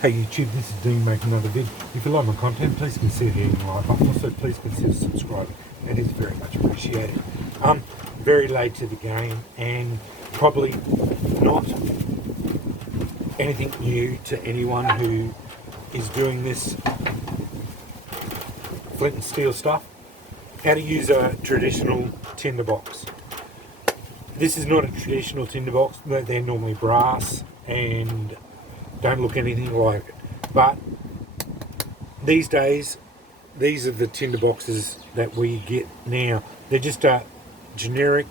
Hey YouTube, this is Dean making another vid. If you like my content, please consider hitting the like button. Also, please consider subscribing. That is very much appreciated. Very late to the game and probably not anything new to anyone who is doing this flint and steel stuff. How to use a traditional tinderbox. This is not a traditional tinderbox. They're normally brass and don't look anything like it. But these days, these are the tinder boxes that we get now. They're just a generic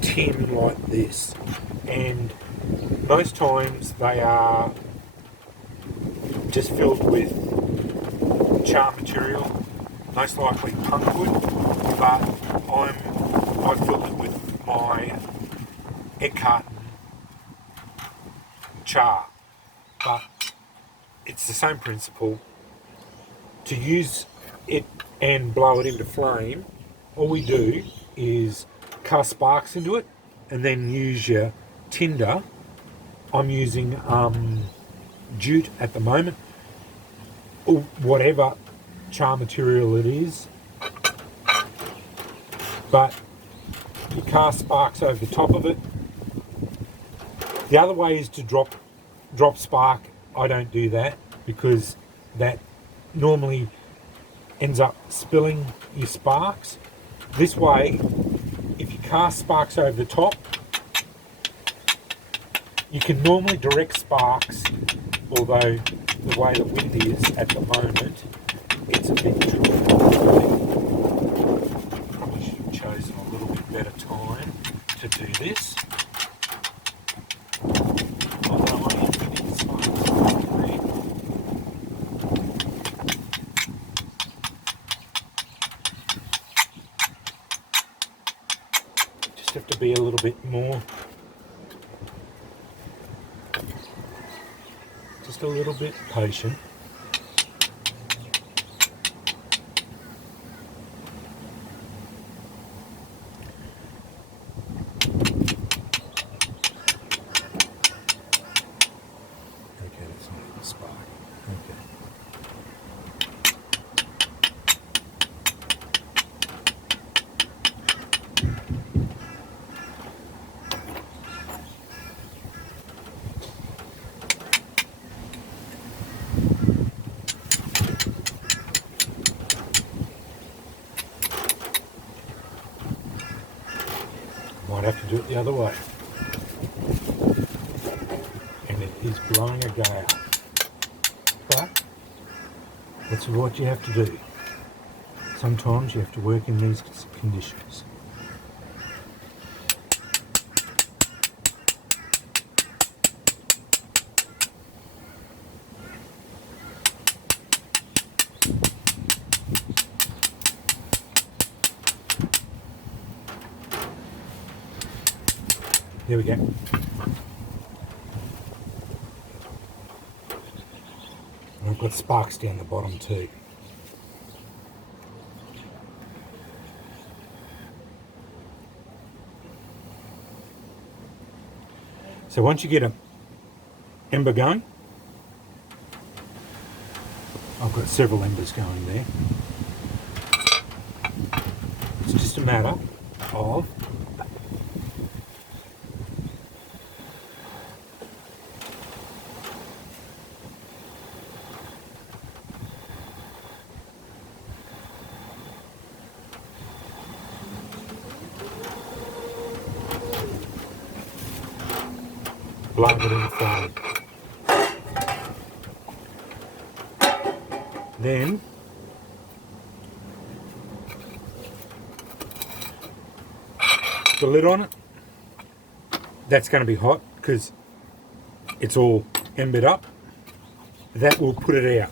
tin like this, and most times they are just filled with char material, most likely punkwood, but I filled it with my egg carton char. But it's the same principle. To use it and blow it into flame, all we do is cast sparks into it and then use your tinder. I'm using jute at the moment, or whatever char material it is, but you cast sparks over the top of it. The other way is to drop spark. I don't do that because that normally ends up spilling your sparks. This way, if you cast sparks over the top, you can normally direct sparks, although the way the wind is at the moment, it's a bit tricky. Probably should have chosen a little bit better time to do this. Although I am getting sparks. Just have to be a little bit more, just a little bit patient. Okay, that's not even a spark. Okay. Might have to do it the other way. And it is blowing a gale. But that's what you have to do. Sometimes you have to work in these conditions. There we go. I've got sparks down the bottom too. So once you get an ember going, I've got several embers going there. It's just a matter of blowing it in the flame. Then the lid on it, that's going to be hot because it's all embered up. That will put it out.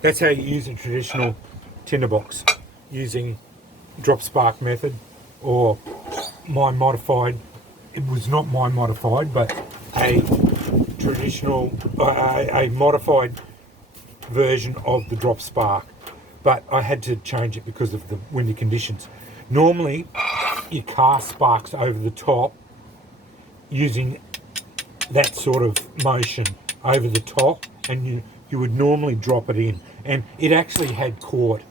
That's how you use a traditional tinderbox, using drop spark method, or my modified, it was not my modified, but a traditional, a modified version of the drop spark. But I had to change it because of the windy conditions. Normally, you cast sparks over the top using that sort of motion. over the top, and you would normally drop it in, and it actually had caught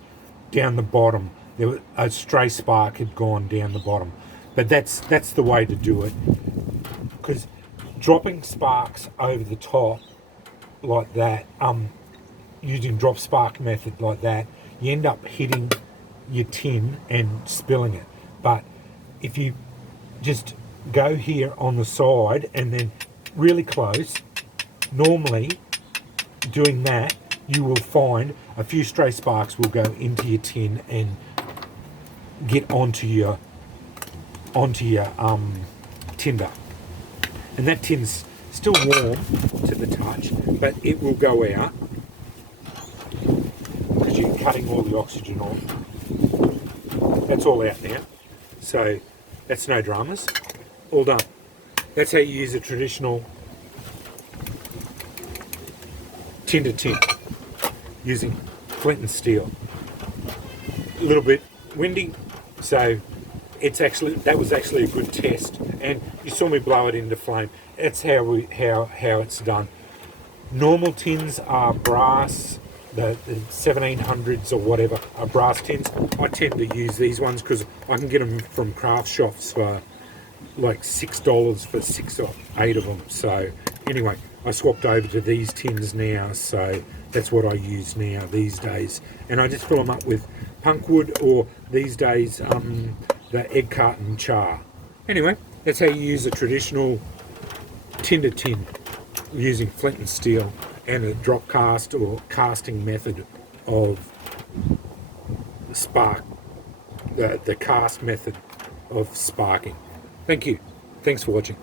down the bottom. There was a stray spark had gone down the bottom, but that's the way to do it, because dropping sparks over the top like that, using drop spark method like that, you end up hitting your tin and spilling it. But if you just go here on the side and then really close, normally doing that, you will find a few stray sparks will go into your tin and get onto your tinder, and that tin's still warm to the touch, but it will go out because you're cutting all the oxygen off. That's all out now, so that's no dramas. All done. That's how you use a traditional tinder tin using flint and steel. A little bit windy, so that was actually a good test, and you saw me blow it into flame. That's how it's done. Normal tins are brass, the 1700s or whatever are brass tins. I tend to use these ones because I can get them from craft shops for like $6 for 6 or 8 of them. So anyway, I swapped over to these tins now, so that's what I use now these days, and I just fill them up with punk wood, or these days the egg carton char. Anyway, that's how you use a traditional tinder tin using flint and steel and a drop cast or casting method of spark, the cast method of sparking. Thank you. Thanks for watching.